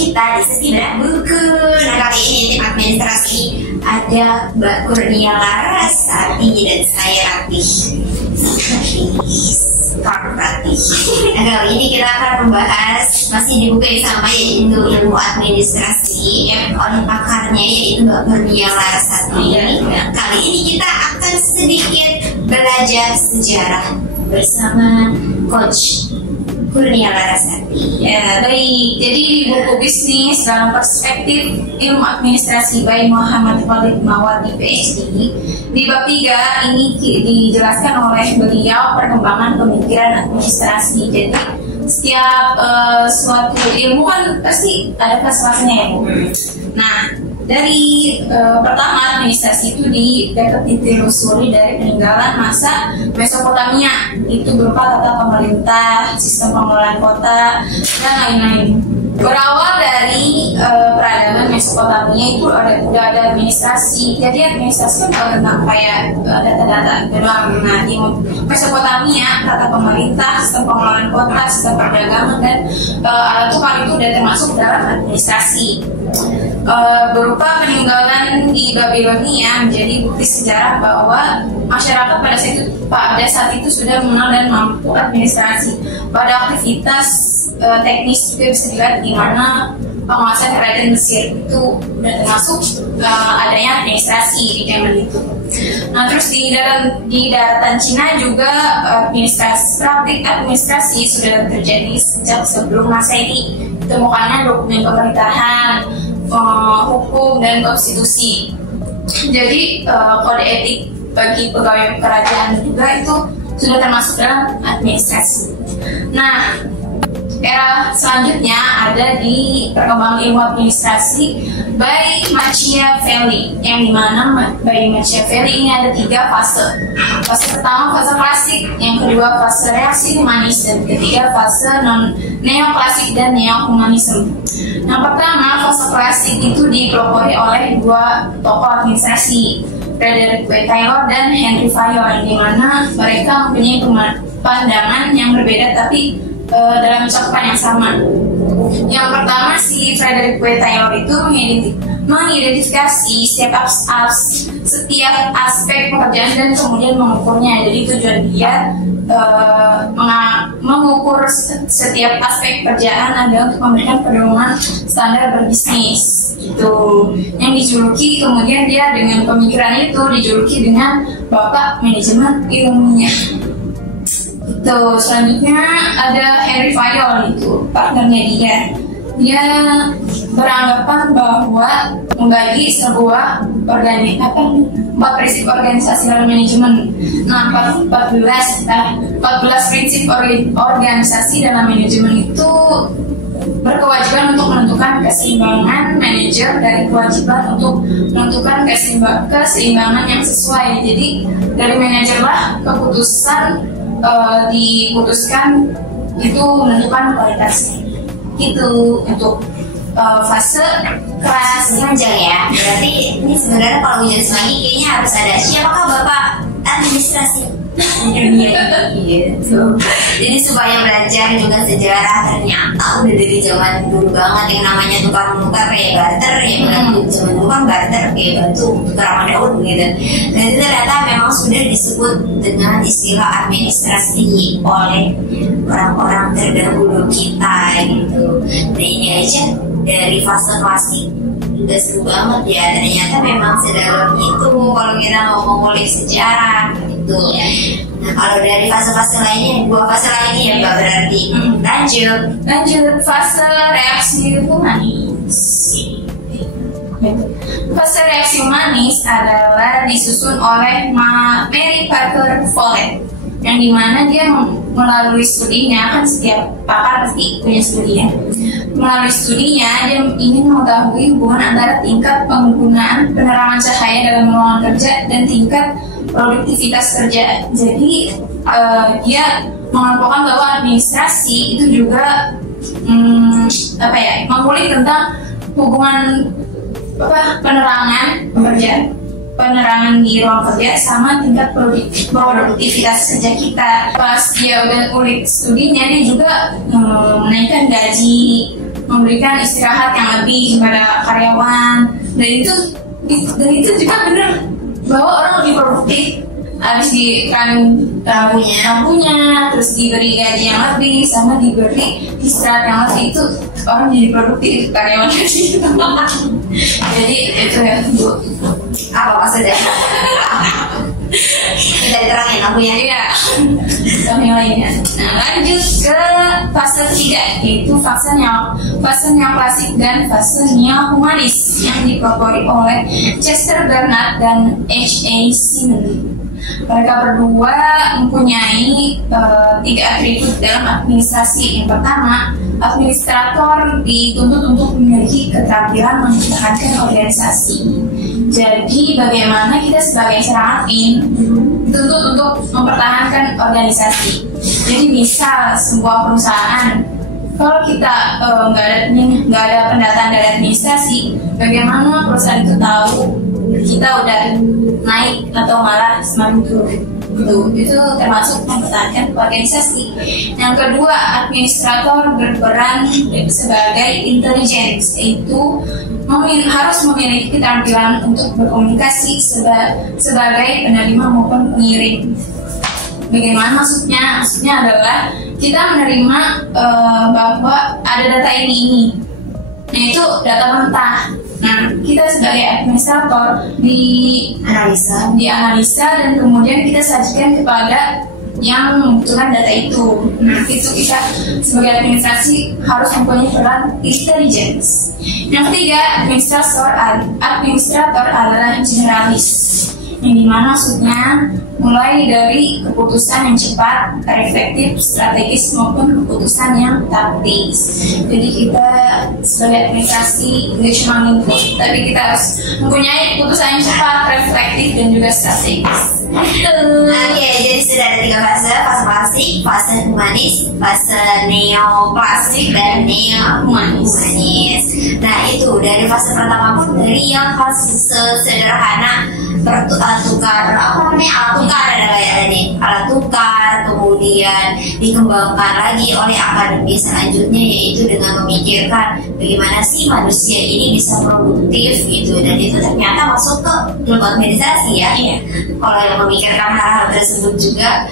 kita di sesi bedah buku. Nah, kali ini tim administrasi ada Mbak Kurnia Larasati dan saya Ratih. Nah, kali ini kita akan membahas masih di buku yang sama, yaitu ilmu administrasi oleh pakarnya yaitu Mbak Kurnia Larasati. Kali ini kita akan sedikit belajar sejarah bersama Coach Kurnia Larasati. Ya, baik. Jadi di buku bisnis dalam perspektif ilmu administrasi by Muhammad Khalid Mawardi PhD, di bab 3 ini dijelaskan oleh beliau perkembangan pemikiran administrasi. Jadi setiap suatu ilmu kan pasti ada fase-fasenya ya, Bu. Nah, dari pertama administrasi itu dapat ditelusuri dari peninggalan masa Mesopotamia, itu berupa tata pemerintah, sistem pengelolaan kota, dan lain-lain. Berawal dari peradaban Mesopotamia itu udah ada administrasi. Jadi administrasi kan tentang kayak data-data doang. Nah, di Mesopotamia tata pemerintah, sistem pengelolaan kota, sistem perdagangan, dan alat tukar itu udah termasuk dalam administrasi. Berupa peninggalan di Babilonia menjadi bukti sejarah bahwa masyarakat pada saat itu sudah mengenal dan mampu administrasi. Pada aktivitas teknis juga bisa dilihat di mana penguasaan kerajaan Mesir itu sudah termasuk adanya administrasi di zaman itu. Nah, terus di daratan Cina juga praktik administrasi sudah terjadi sejak sebelum Masehi. Ditemukannya dokumen pemerintahan, hukum, dan konstitusi. Jadi kode etik bagi pegawai kerajaan juga itu sudah termasuk dalam administrasi. Nah, era selanjutnya ada di perkembangan ilmu administrasi by Machiavelli, yang dimana by Machiavelli ini ada 3 fase. Fase pertama fase klasik, yang kedua fase reaksi humanis, dan ketiga fase neoklasik dan neohumanisme. Yang pertama fase klasik itu dipelopori oleh 2 tokoh administrasi, Frederick W. Taylor dan Henry Fayol, yang dimana mereka mempunyai pandangan yang berbeda tapi dalam cakupan yang sama. Yang pertama, si Frederick W. Taylor itu mengidentifikasi setiap aspek pekerjaan dan kemudian mengukurnya. Jadi tujuan dia mengukur setiap aspek pekerjaan adalah untuk memberikan pedoman standar berbisnis. Itu yang dijuluki, kemudian dia dengan pemikiran itu dijuluki dengan Bapak Manajemen Ilmunya. Tuh, selanjutnya ada Henry Fayol, itu partnernya dia. Dia beranggapan bahwa membagi sebuah 4 prinsip organisasi dalam manajemen. Nah, 14 prinsip organisasi dalam manajemen itu berkewajiban untuk menentukan keseimbangan manajer dari kewajiban untuk menentukan keseimbangan yang sesuai. Jadi dari manajerlah keputusan diputuskan itu menentukan kualitasnya. Itu untuk fase Kelas panjang ya. Berarti ini sebenarnya kalau ujian lagi kayaknya harus ada siapakah Bapak administrasi. Gitu. Jadi supaya belajar juga sejarah, ternyata udah dari zaman dulu banget yang namanya tukar-menukar kayak barter ya. Zaman dulu kan barter kayak batu tukar sama daun gitu. Dan itu ternyata memang sudah disebut dengan istilah administrasi oleh orang-orang terdahulu kita gitu. Nah, ini aja dari fase klasik udah seru banget ya. Ternyata memang sedalam itu kalau kita ngomong ngulik sejarah gitu. Nah, kalau dari fase-fase lainnya, 2 fase lainnya ya Mbak, berarti lanjut fase reaksi humanis. Fase reaksi humanis adalah disusun oleh Mary Parker Follett, yang dimana dia melalui studinya, kan setiap pakar pasti punya studi ya. Melalui studinya dia ingin mengetahui hubungan antara tingkat penggunaan penerangan cahaya dalam ruangan kerja dan tingkat produktivitas kerja. Jadi dia mengelompokkan bahwa administrasi itu juga mengulik tentang hubungan penerangan di ruang kerja sama tingkat produktivitas kerja kita. Pas dia udah ulik studinya, dia juga menaikkan gaji memberikan istirahat yang lebih kepada karyawan, dan itu juga benar bahwa orang lebih produktif habis dikasih lampunya, terus diberi gaji yang lebih, sama diberi istirahat yang lebih, itu orang jadi produktif karyawan. Jadi itu ya Bu. Apa maksudnya? Kita diterangin lampunya. Iya. Sama yang lainnya. Nah, lanjut ke fase 3, yaitu fase neoklasik dan fase neohumanis yang dipelopori oleh Chester Bernard dan H.A. Simon. Mereka berdua mempunyai 3 atribut dalam administrasi. Yang pertama, administrator dituntut untuk memiliki keterampilan mempertahankan organisasi. Jadi bagaimana kita sebagai seorang admin dituntut untuk mempertahankan organisasi. Jadi misal sebuah perusahaan, kalau kita nggak ada pendataan dari administrasi, bagaimana perusahaan itu tahu kita udah naik atau malah semakin turun? Itu termasuk mempertahankan organisasi. Yang kedua, administrator berperan sebagai intelligence, yaitu harus memiliki keterampilan untuk berkomunikasi sebagai penerima maupun pengirim. Bagaimana maksudnya? Maksudnya adalah kita menerima bahwa ada data ini. Nah, itu data mentah. Nah, kita sebagai administrator dianalisa dan kemudian kita sajikan kepada yang membutuhkan data itu. Nah, itu kita sebagai administrasi harus mempunyai peran intelligence. Yang ketiga, administrator adalah generalis, yang dimana maksudnya mulai dari keputusan yang cepat, efektif, strategis maupun keputusan yang taktis. Jadi kita sebagai administrasi tidak cuma input, tapi kita harus mempunyai keputusan yang cepat, reflektif dan juga strategis. Oke, jadi sudah ada 3 fase: fase klasik, fase humanis, fase neoklasik dan neohumanis. Nah, itu dari fase pertama pun, dari yang fase sederhana alat tukar kemudian dikembangkan lagi oleh akademi selanjutnya, yaitu dengan memikirkan bagaimana sih manusia ini bisa produktif gitu, dan itu ternyata masuk ke ilmu administrasi ya. Kalau yang memikirkan hal-hal tersebut juga.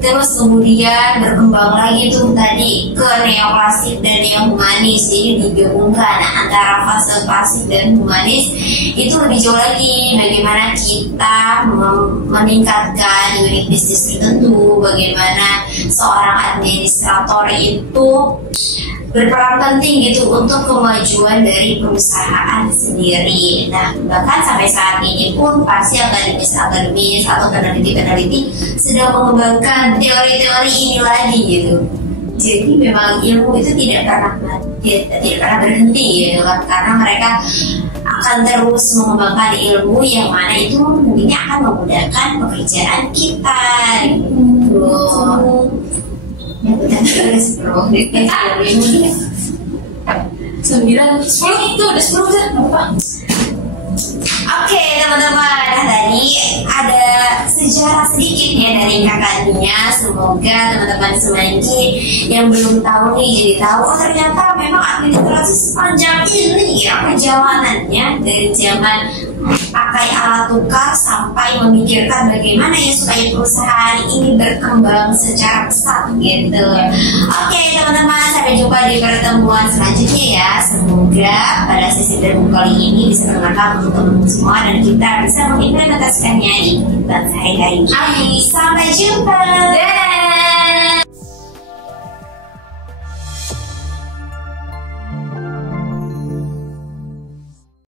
Terus kemudian berkembang lagi tuh tadi ke neoklasik dan neohumanis. Jadi digabungkan antara fase klasik dan humanis. Itu lebih jauh lagi bagaimana kita meningkatkan unit bisnis tertentu, bagaimana seorang administrator itu berperan penting gitu untuk kemajuan dari perusahaan sendiri. Nah, bahkan sampai saat ini pun pasti akademis atau peneliti sedang mengembangkan teori-teori ini lagi gitu. Jadi memang ilmu itu tidak pernah berhenti gitu kan, karena mereka akan terus mengembangkan ilmu yang mana itu mungkin akan memudahkan pekerjaan kita gitu. Ya, udah 10 menit. 9, 10 itu udah 10 kan? Apa? Oke, teman-teman, tadi ada sejarah sedikit ya dari kakaknya. Semoga teman-teman semanggi yang belum tahu nih jadi tahu, oh ternyata memang administrasi sepanjang ini ya perjalanannya, dari zaman pakai alat tukar sampai memikirkan bagaimana ya supaya perusahaan ini berkembang secara pesat gitu. Oke, teman-teman, sampai jumpa di pertemuan selanjutnya ya. Semoga pada sesi terbuka kali ini bisa bermanfaat untuk teman-teman semua dan kita bisa mengimplementasikannya di kehidupan sehari-hari. Sampai jumpa. Dadah.